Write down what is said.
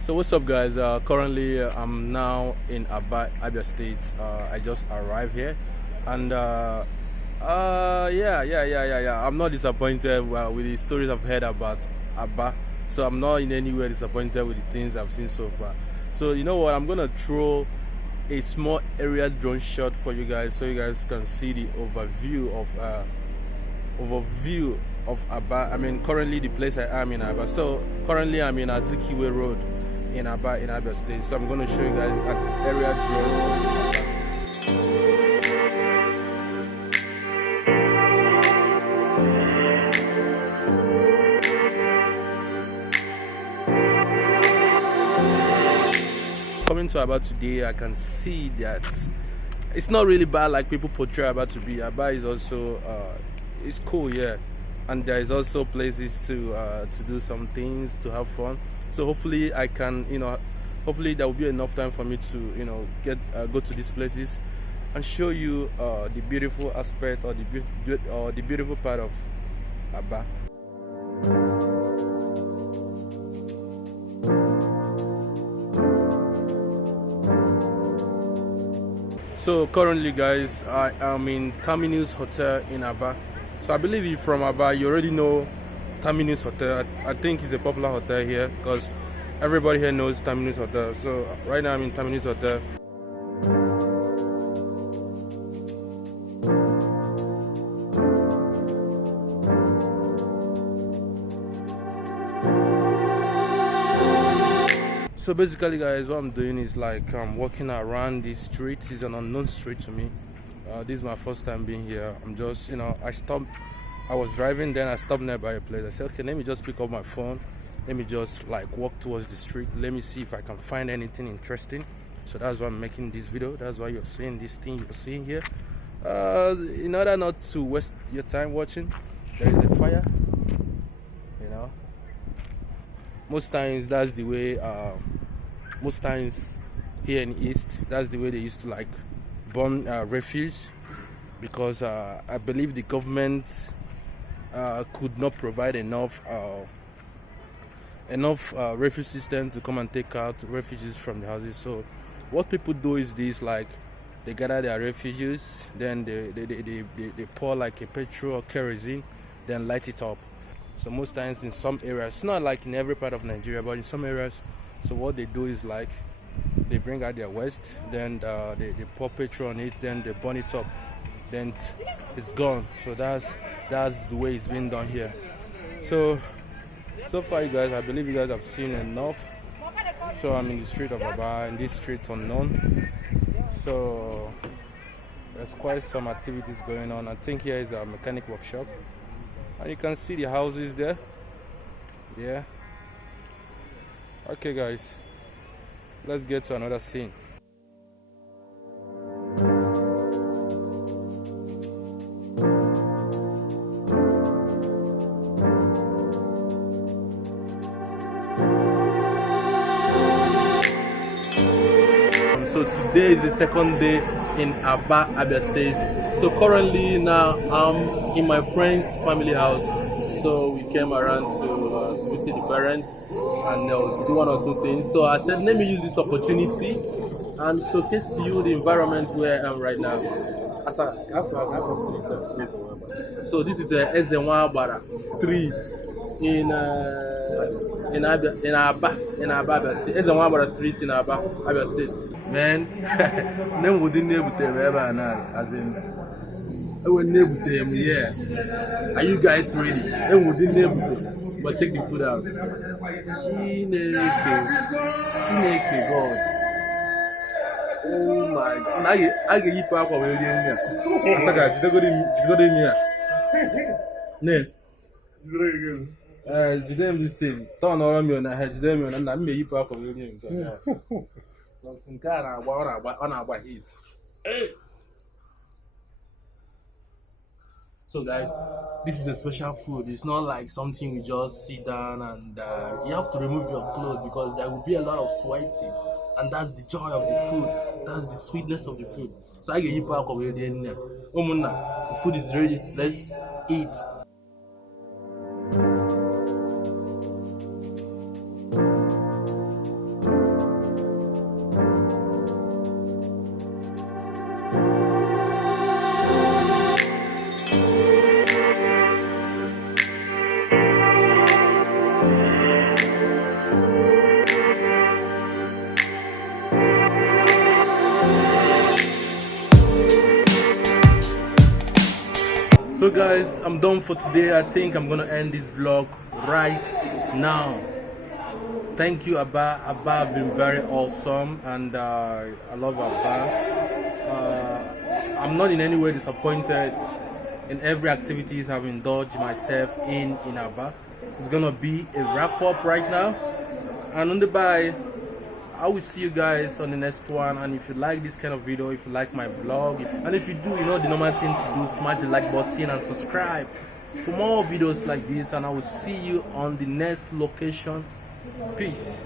So what's up, guys? Currently, I'm now in Aba, Abia State. I just arrived here, and yeah. I'm not disappointed with the stories I've heard about Aba. So I'm not in any way disappointed with the things I've seen so far. So you know what? I'm gonna throw a small area drone shot for you guys, so you guys can see the overview of Aba. I mean, currently the place I am in Aba. So currently I'm in Azikiwe Road in Aba in Abia State. So I'm going to show you guys an area drone. Coming to Aba today, I can see that it's not really bad like people portray Aba to be. Aba is also it's cool, yeah, and there is also places to do some things, to have fun. So hopefully I can, hopefully there will be enough time for me to, get go to these places and show you the beautiful aspect or the beautiful part of Aba. So currently, guys, I am in Terminus Hotel in Aba. So I believe if from Aba, you already know Terminus Hotel. I think it's a popular hotel here because everybody here knows Terminus Hotel. So right now I'm in Terminus Hotel. So basically, guys, what I'm doing is like I'm walking around this street. It's an unknown street to me. This is my first time being here. I'm just, I was driving, then I stopped nearby a place. I said, okay, let me just pick up my phone. Let me just like walk towards the street. Let me see if I can find anything interesting. So that's why I'm making this video. That's why you're seeing this thing you're seeing here. In order not to waste your time watching, there is a fire. Most times that's the way. Most times here in East, that's the way they used to like bomb refuge, because I believe the government could not provide enough refuge system to come and take out refugees from the houses. So what people do is this: like they gather their refugees, then they pour like a petrol or kerosene, then light it up. So most times in some areas, it's not like in every part of Nigeria, but in some areas, so what they do is like they bring out their waste, then they pour petrol on it, then they burn it up, then it's gone. So that's the way it's been done here. So far, you guys, I believe you guys have seen enough. So I'm in the street of Aba, in this street unknown. So there's quite some activities going on. I think here is a mechanic workshop, and you can see the houses there. Yeah. Okay, guys, let's get to another scene. So today is the second day in Aba, Abia State. So currently now I'm in my friend's family house. So we came around to visit the parents and to do one or two things. So I said, let me use this opportunity and showcase to you the environment where I am right now. So this is Ezenwabara Street in Abia State. Ezenwabara Street in Aba, Abia State. Man, name wouldn't able to ever now, as in. I will name them, yeah. Are you guys ready? I wouldn't name them, but check the food out. Chineke, God. Oh my God. Now I get you back over here. I said, guys, you go to me. Ne. Jidem this thing. Turn around me on the head. Jidem me and I'm me you back over here. On our heat. So guys, this is a special food. It's not like something you just sit down and you have to remove your clothes because there will be a lot of sweating, and that's the joy of the food. That's the sweetness of the food. So I get you back over there. The food is ready. Let's eat. So guys, I'm done for today. I think I'm gonna end this vlog right now. Thank you, Abba. Abba have been very awesome, and I love Abba. I'm not in any way disappointed in every activities I've indulged myself in Abba. It's gonna be a wrap up right now, and on the bye, I will see you guys on the next one. And if you like this kind of video, if you like my vlog, and if you do, you know the normal thing to do, smash the like button and subscribe for more videos like this. And I will see you on the next location. Peace.